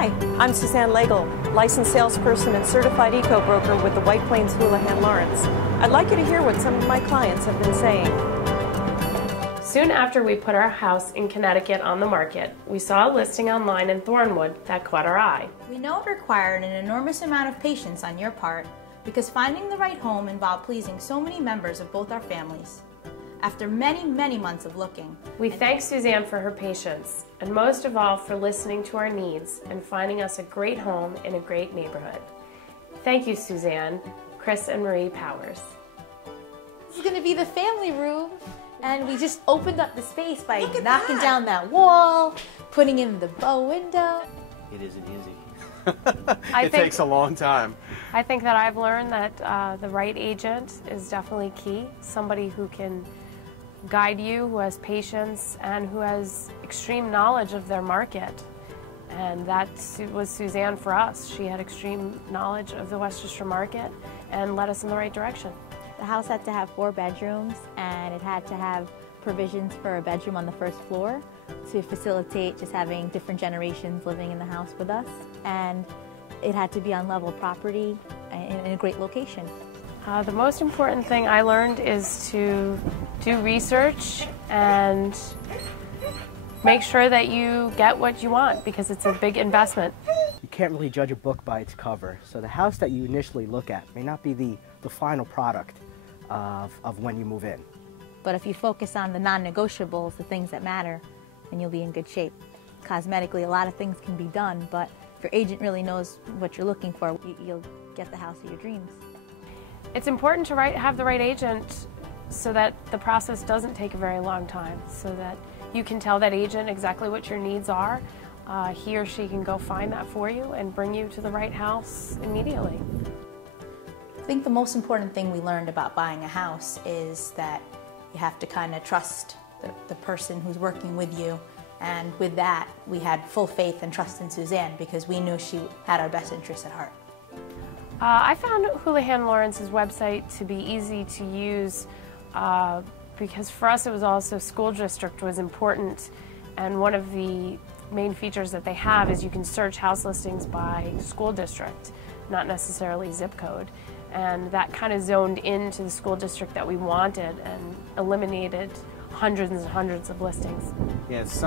Hi, I'm Suzanne Legel, licensed salesperson and certified eco-broker with the White Plains Houlihan Lawrence. I'd like you to hear what some of my clients have been saying. Soon after we put our house in Connecticut on the market, we saw a listing online in Thornwood that caught our eye. We know it required an enormous amount of patience on your part because finding the right home involved pleasing so many members of both our families. After many, many months of looking, We thank Suzanne for her patience, and most of all for listening to our needs and finding us a great home in a great neighborhood. Thank you, Suzanne, Chris and Marie Powers. This is going to be the family room, and we just opened up the space by knocking down that wall, putting in the bow window. It isn't easy. It takes a long time. I think that I've learned that the right agent is definitely key, somebody who can guide you, who has patience, and who has extreme knowledge of their market. And that was Suzanne for us. She had extreme knowledge of the Westchester market and led us in the right direction. The house had to have 4 bedrooms, and it had to have provisions for a bedroom on the first floor to facilitate just having different generations living in the house with us. And it had to be on level property in a great location. The most important thing I learned is to do research and make sure that you get what you want, because it's a big investment. You can't really judge a book by its cover, so the house that you initially look at may not be the final product of when you move in. But if you focus on the non-negotiables, the things that matter, then you'll be in good shape. Cosmetically, a lot of things can be done, but if your agent really knows what you're looking for, you'll get the house of your dreams. It's important to have the right agent so that the process doesn't take a very long time, so that you can tell that agent exactly what your needs are. He or she can go find that for you and bring you to the right house immediately. I think the most important thing we learned about buying a house is that you have to kind of trust the person who's working with you. And with that, we had full faith and trust in Suzanne because we knew she had our best interests at heart. I found Houlihan Lawrence's website to be easy to use because for us it was also school district was important, and one of the main features that they have is you can search house listings by school district, not necessarily zip code, and that kind of zoned into the school district that we wanted and eliminated hundreds and hundreds of listings. Yeah, it's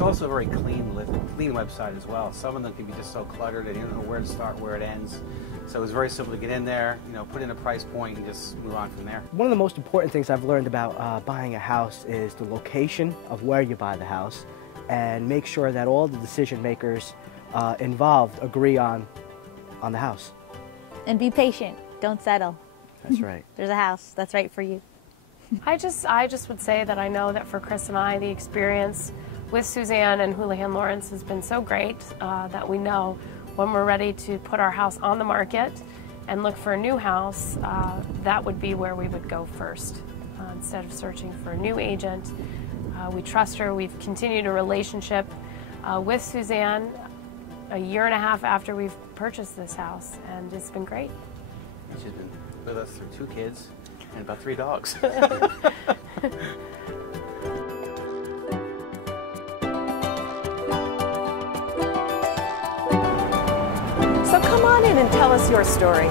also a very clean website as well. Some of them can be just so cluttered and you don't know where to start, where it ends. So it was very simple to get in there, put in a price point and just move on from there. One of the most important things I've learned about buying a house is the location of where you buy the house, and make sure that all the decision makers involved agree on the house. And be patient. Don't settle. That's right. There's a house that's right for you. I just would say that I know that for Chris and I, the experience with Suzanne and Houlihan Lawrence has been so great that we know when we're ready to put our house on the market and look for a new house, that would be where we would go first. Instead of searching for a new agent, we trust her. We've continued a relationship with Suzanne a year and a half after we've purchased this house, and it's been great. She's been with us through 2 kids and about 3 dogs. So come on in and tell us your story.